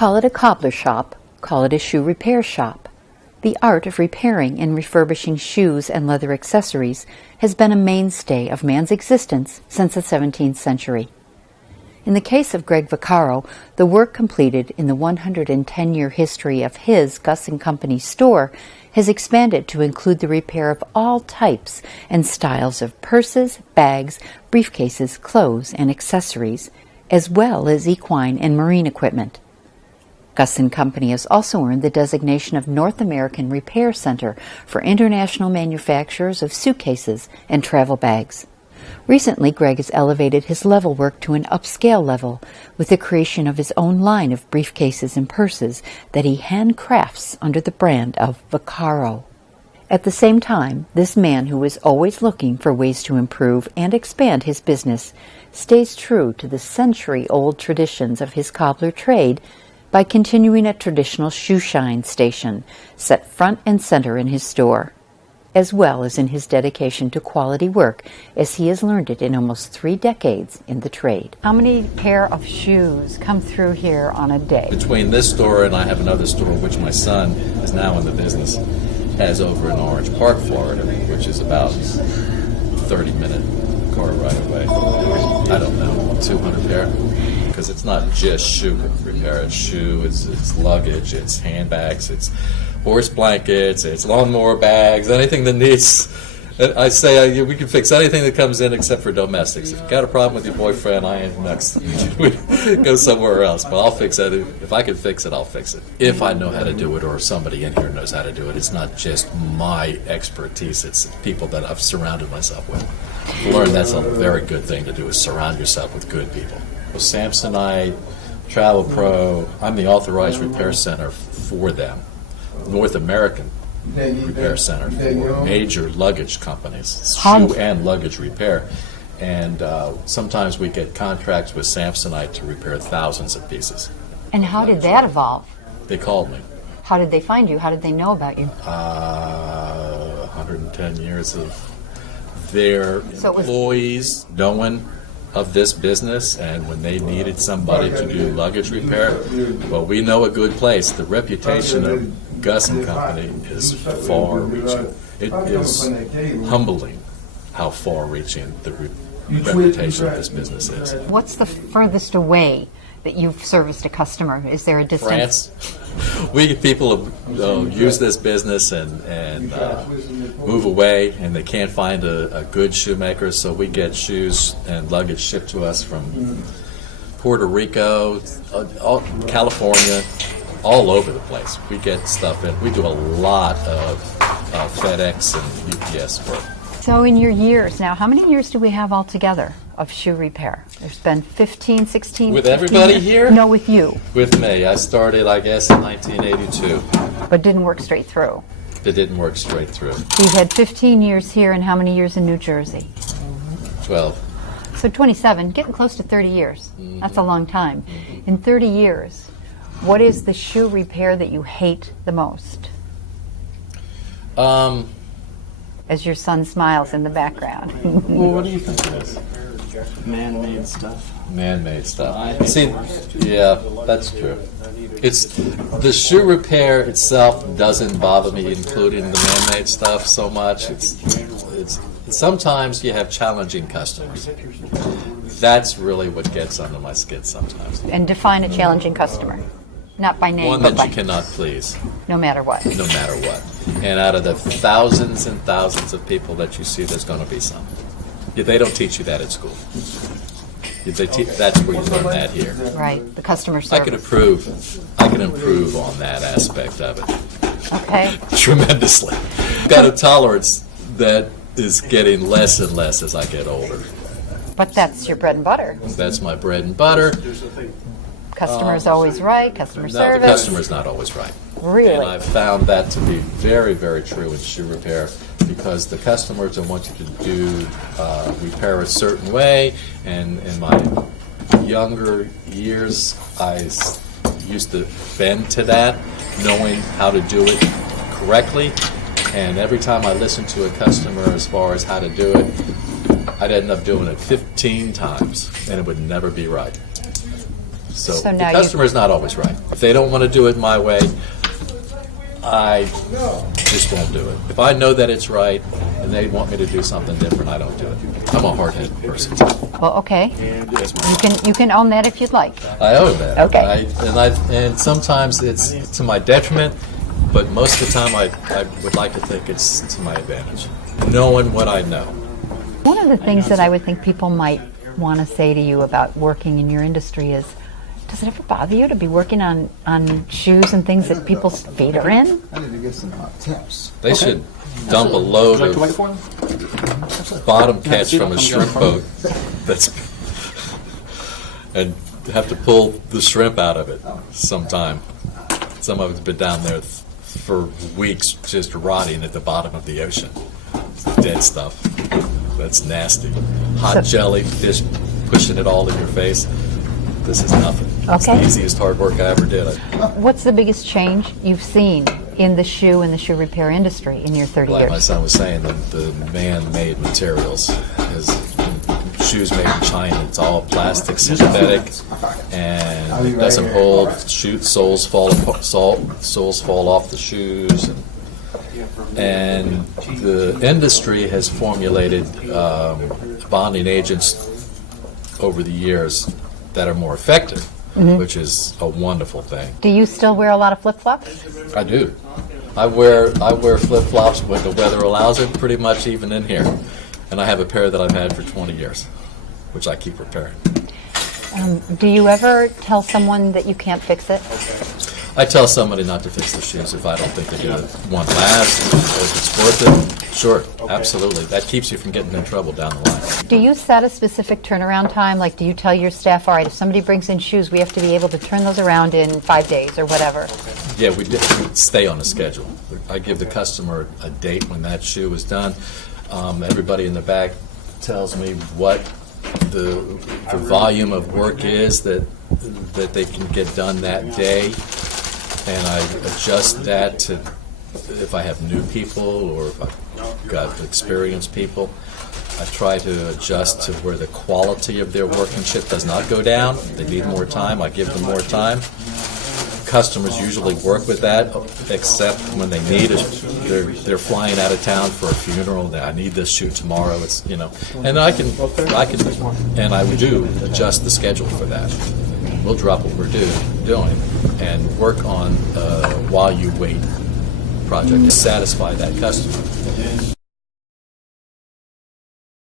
Call it a cobbler shop, call it a shoe repair shop. The art of repairing and refurbishing shoes and leather accessories has been a mainstay of man's existence since the 17th century. In the case of Greg Vaccaro, the work completed in the 110-year history of his Gus & Company store has expanded to include the repair of all types and styles of purses, bags, briefcases, clothes, and accessories, as well as equine and marine equipment. Gus & Company has also earned the designation of North American Repair Center for international manufacturers of suitcases and travel bags. Recently, Greg has elevated his level work to an upscale level with the creation of his own line of briefcases and purses that he handcrafts under the brand of Vaccaro. At the same time, this man who is always looking for ways to improve and expand his business stays true to the century-old traditions of his cobbler trade by continuing a traditional shoe shine station set front and center in his store, as well as in his dedication to quality work as he has learned it in almost 3 decades in the trade. How many pair of shoes come through here on a day? Between this store and I have another store, which my son is now in the business, has over in Orange Park, Florida, which is about 30-minute car ride away. I don't know, 200 pair. Because it's not just shoe repair, it's shoe, it's luggage, it's handbags, it's horse blankets, it's lawnmower bags, anything that needs. I say we can fix anything that comes in except for domestics. If you've got a problem with your boyfriend, I ain't next. We go somewhere else, but I'll fix it. If I can fix it, I'll fix it. If I know how to do it or somebody in here knows how to do it, it's not just my expertise, it's people that I've surrounded myself with. I've learned that's a very good thing to do, is surround yourself with good people. Samsonite, Travel Pro, I'm the authorized repair center for them. North American Repair Center for major luggage companies, shoe and luggage repair. And sometimes we get contracts with Samsonite to repair thousands of pieces. And how did that evolve? They called me. How did they find you? How did they know about you? 110 years of their employees knowing of this business, and when they needed somebody to do luggage repair, well, we know a good place. The reputation of Gus & Company is far-reaching. It is humbling how far-reaching the reputation of this business is. What's the furthest away that you've serviced a customer? Is there a distance? France. We get people who use this business and move away, and they can't find a good shoemaker, so we get shoes and luggage shipped to us from Puerto Rico, California, all over the place. We get stuff in. We do a lot of FedEx and UPS work. So in your years now, how many years do we have altogether of shoe repair? There's been 15, 16, With 15 everybody years? here? No, with you. With me. I started, I guess, in 1982. But didn't work straight through. It didn't work straight through. So you've had 15 years here, and how many years in New Jersey? 12. So 27, getting close to 30 years. That's a long time. In 30 years, what is the shoe repair that you hate the most? As your son smiles in the background. Well, what do you think it is? Man-made stuff. Man-made stuff. See, yeah, that's true. It's the shoe repair itself doesn't bother me, including the man-made stuff so much. It's sometimes you have challenging customers. That's really what gets under my skin sometimes. And define a challenging customer. Not by name, One but that by you cannot please. no matter what. No matter what. And out of the thousands and thousands of people that you see, there's going to be some. They don't teach you that at school. That's where you learn that here. Right, the customer service. I can improve on that aspect of it. Okay. Tremendously. Got a tolerance that is getting less and less as I get older. But that's your bread and butter. That's my bread and butter. Customer's always right, customer No, service. the customer's not always right. Really? And I've found that to be very, very true in shoe repair, because the customers don't want you to do repair a certain way. And in my younger years, I used to bend to that, knowing how to do it correctly. And every time I listened to a customer as far as how to do it, I'd end up doing it 15 times, and it would never be right. So So the now customer is not always right. If they don't want to do it my way, I just won't do it. If I know that it's right and they want me to do something different, I don't do it. I'm a hard-headed person. Well, okay. Yes, ma'am. You can own that if you'd like. I own that. Okay. And sometimes it's to my detriment, but most of the time I would like to think it's to my advantage. Knowing what I know. One of the things that I would think people might want to say to you about working in your industry is, does it ever bother you to be working on shoes and things that people's feet are in? I need to get some hot tips. They should dump a load Would you like to wait of for him? bottom catch from a shrimp boat and have to pull the shrimp out of it sometime. Some of it's been down there for weeks just rotting at the bottom of the ocean. Dead stuff. That's nasty. Hot jelly, fish pushing it all in your face. This is nothing. It's the Okay. easiest hard work I ever did. What's the biggest change you've seen in the shoe and the shoe repair industry in your 30 Like my years? son was saying, the man-made materials is shoes made in China. It's all plastic, synthetic, and it doesn't hold. Soles fall off the shoes, and the industry has formulated bonding agents over the years that are more effective, which is a wonderful thing. Do you still wear a lot of flip-flops? I do. I wear flip-flops when the weather allows it, pretty much even in here. And I have a pair that I've had for 20 years, which I keep repairing. Do you ever tell someone that you can't fix it? I tell somebody not to fix the shoes if I don't think they're going to want to last, or if it's worth it. Sure, absolutely. That keeps you from getting in trouble down the line. Do you set a specific turnaround time? Like, do you tell your staff, all right, if somebody brings in shoes, we have to be able to turn those around in 5 days or whatever? Yeah, we stay on a schedule. I give the customer a date when that shoe is done. Everybody in the back tells me what the volume of work is that they can get done that day, and I adjust that to if I have new people or if I've got experienced people. I try to adjust to where the quality of their workmanship does not go down. If they need more time, I give them more time. Customers usually work with that, except when they need it. They're flying out of town for a funeral. I need this shoe tomorrow. It's and I can and I do adjust the schedule for that. We'll drop what we're doing and work on while you wait project to satisfy that customer.